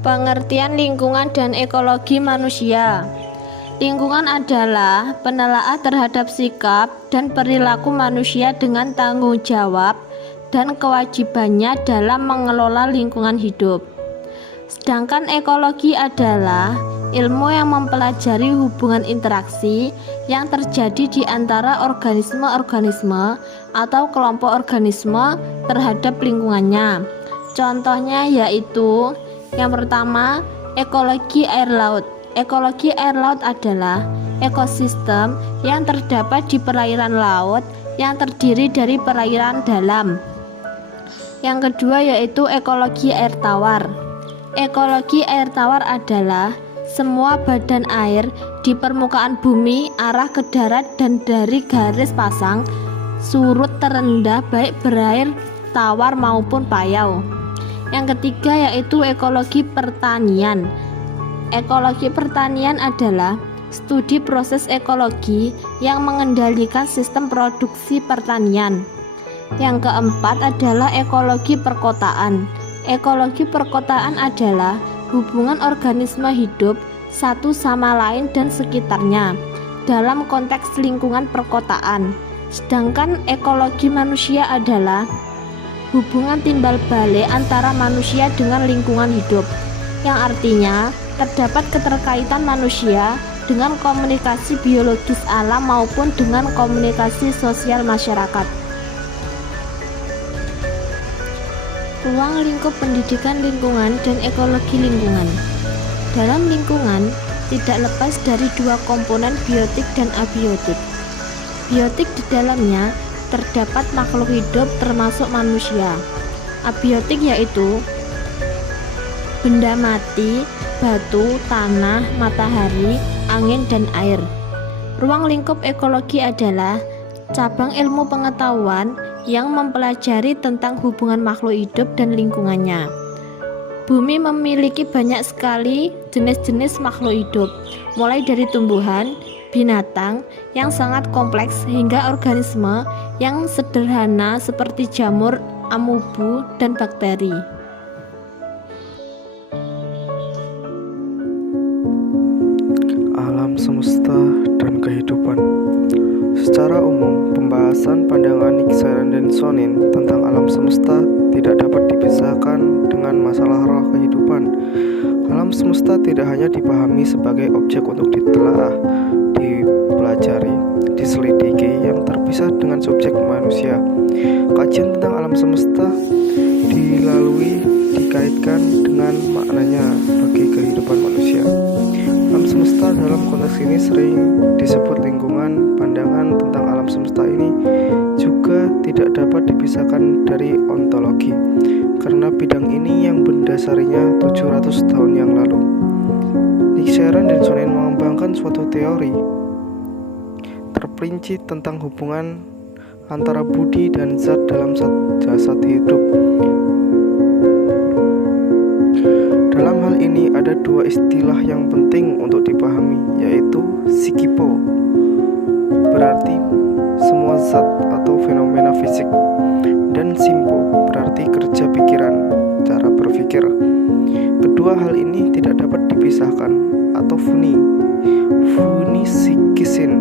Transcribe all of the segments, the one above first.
Pengertian lingkungan dan ekologi manusia. Lingkungan adalah penelaah terhadap sikap dan perilaku manusia dengan tanggung jawab dan kewajibannya dalam mengelola lingkungan hidup. Sedangkan ekologi adalah ilmu yang mempelajari hubungan interaksi yang terjadi di antara organisme-organisme atau kelompok organisme terhadap lingkungannya. Contohnya yaitu yang pertama, ekologi air laut. Ekologi air laut adalah ekosistem yang terdapat di perairan laut yang terdiri dari perairan dalam. Yang kedua yaitu ekologi air tawar. Ekologi air tawar adalah semua badan air di permukaan bumi arah ke darat dan dari garis pasang surut terendah baik berair tawar maupun payau. Yang ketiga yaitu ekologi pertanian. Ekologi pertanian adalah studi proses ekologi yang mengendalikan sistem produksi pertanian. Yang keempat adalah ekologi perkotaan. Ekologi perkotaan adalah hubungan organisme hidup satu sama lain dan sekitarnya dalam konteks lingkungan perkotaan. Sedangkan ekologi manusia adalah hubungan timbal balik antara manusia dengan lingkungan hidup, yang artinya terdapat keterkaitan manusia dengan komunikasi biologis alam maupun dengan komunikasi sosial masyarakat. Ruang lingkup pendidikan lingkungan dan ekologi lingkungan. Dalam lingkungan tidak lepas dari dua komponen biotik dan abiotik. Biotik di dalamnya terdapat makhluk hidup termasuk manusia. Abiotik yaitu benda mati, batu, tanah, matahari, angin, dan air. Ruang lingkup ekologi adalah cabang ilmu pengetahuan yang mempelajari tentang hubungan makhluk hidup dan lingkungannya. Bumi memiliki banyak sekali jenis-jenis makhluk hidup, mulai dari tumbuhan, binatang yang sangat kompleks hingga organisme yang sederhana seperti jamur, amubu, dan bakteri. Alam semesta dan kehidupan. Secara umum, pembahasan pandangan Nick Saran dan Sonin tentang alam semesta tidak dapat dipisahkan dengan masalah roh kehidupan. Alam semesta tidak hanya dipahami sebagai objek untuk ditelaah, dipelajari, diselidiki yang terpisah dengan subjek manusia. Kajian tentang alam semesta dilalui dikaitkan dengan maknanya bagi kehidupan manusia. Alam semesta dalam konteks ini sering disebut lingkungan. Pandangan tentang alam semesta ini juga tidak dapat dipisahkan dari ontologi, karena bidang ini yang mendasarinya 700 tahun yang lalu. Nick Saran dan Sonin mengembangkan suatu teori terperinci tentang hubungan antara budi dan zat dalam jasad hidup. Dalam hal ini ada dua istilah yang penting untuk dipahami, yaitu psikipo, berarti semua zat atau fenomena fisik, dan simpo, berarti kerja pikiran, cara berpikir. Kedua hal ini tidak dapat dipisahkan, atau funisikisin,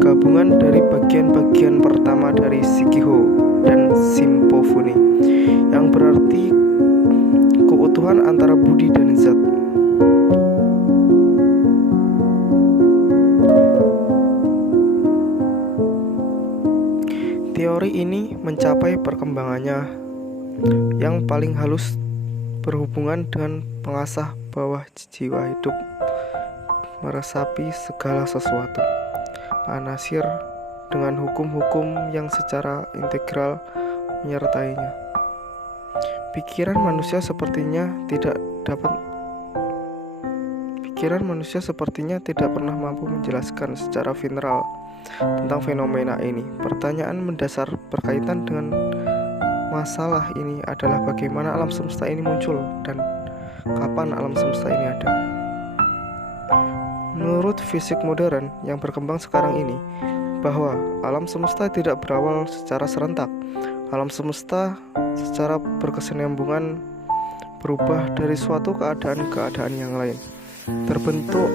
gabungan dari bagian-bagian pertama dari psikiho dan simpofuni, yang berarti keutuhan antara budi dan zat. Teori ini mencapai perkembangannya yang paling halus berhubungan dengan pengasah bawah jiwa hidup, meresapi segala sesuatu, anasir dengan hukum-hukum yang secara integral menyertainya. Pikiran manusia sepertinya tidak pernah mampu menjelaskan secara mineral tentang fenomena ini. Pertanyaan mendasar berkaitan dengan masalah ini adalah bagaimana alam semesta ini muncul dan kapan alam semesta ini ada. Menurut fisik modern yang berkembang sekarang ini, bahwa alam semesta tidak berawal secara serentak. Alam semesta secara berkesinambungan berubah dari suatu keadaan ke keadaan yang lain, terbentuk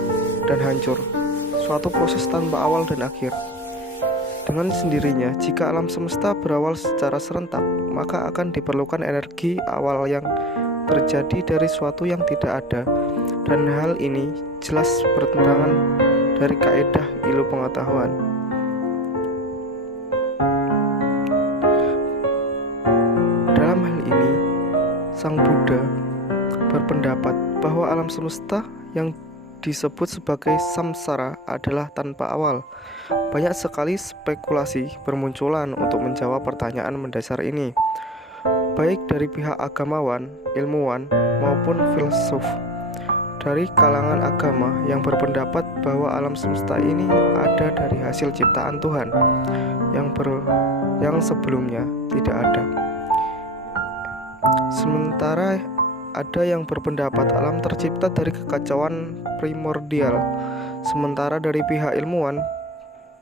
dan hancur, suatu proses tanpa awal dan akhir. Dengan sendirinya, jika alam semesta berawal secara serentak, maka akan diperlukan energi awal yang terjadi dari suatu yang tidak ada, dan hal ini jelas bertentangan dari kaidah ilmu pengetahuan. Dalam hal ini, Sang Buddha berpendapat bahwa alam semesta yang disebut sebagai samsara adalah tanpa awal. Banyak sekali spekulasi bermunculan untuk menjawab pertanyaan mendasar ini, baik dari pihak agamawan, ilmuwan, maupun filsuf. Dari kalangan agama yang berpendapat bahwa alam semesta ini ada dari hasil ciptaan Tuhan yang sebelumnya tidak ada. Sementara ada yang berpendapat alam tercipta dari kekacauan primordial. Sementara dari pihak ilmuwan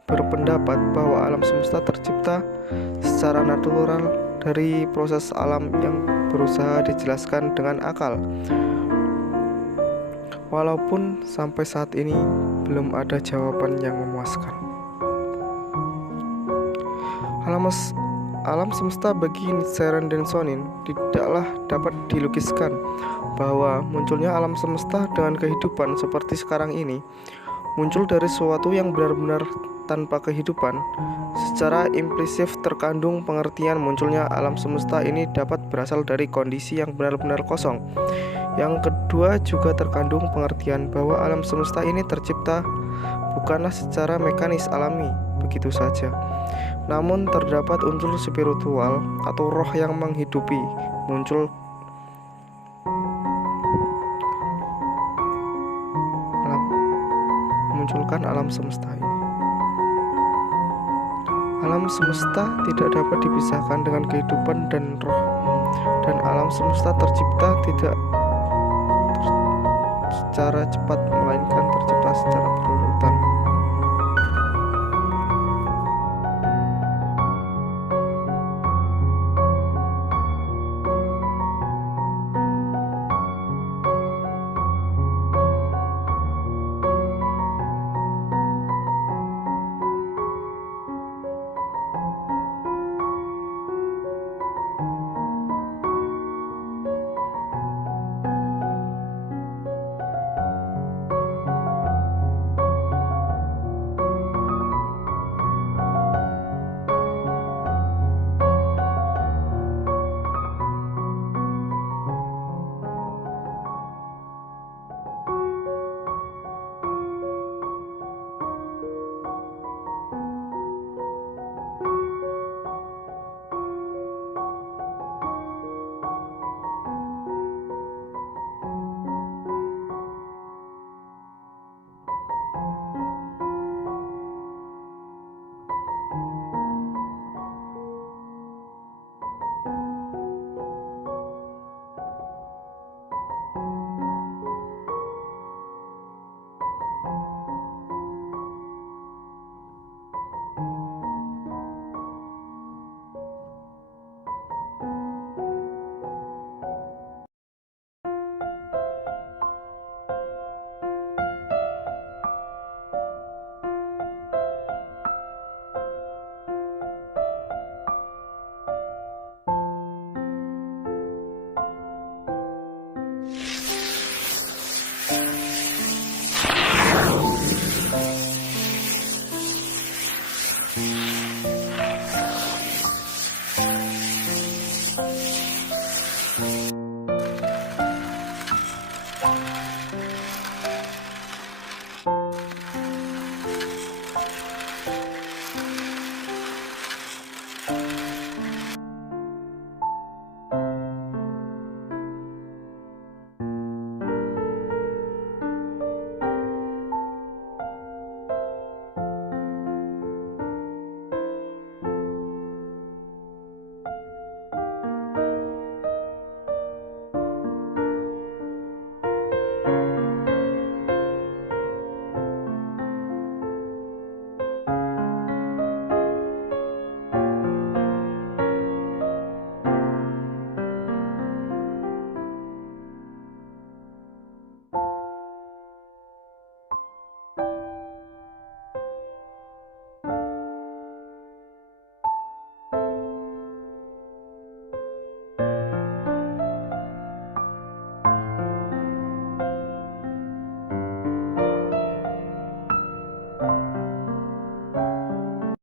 berpendapat bahwa alam semesta tercipta secara natural dari proses alam yang berusaha dijelaskan dengan akal. Walaupun sampai saat ini belum ada jawaban yang memuaskan. Alam semesta bagi Nichiren dan Shonin tidaklah dapat dilukiskan, bahwa munculnya alam semesta dengan kehidupan seperti sekarang ini muncul dari sesuatu yang benar-benar tanpa kehidupan. Secara implisit terkandung pengertian munculnya alam semesta ini dapat berasal dari kondisi yang benar-benar kosong. Yang kedua juga terkandung pengertian bahwa alam semesta ini tercipta bukanlah secara mekanis alami begitu saja, namun terdapat unsur spiritual atau roh yang menghidupi, munculkan alam semesta ini. Alam semesta tidak dapat dipisahkan dengan kehidupan dan roh, dan alam semesta tercipta tidak secara cepat, melainkan tercipta secara perlahan.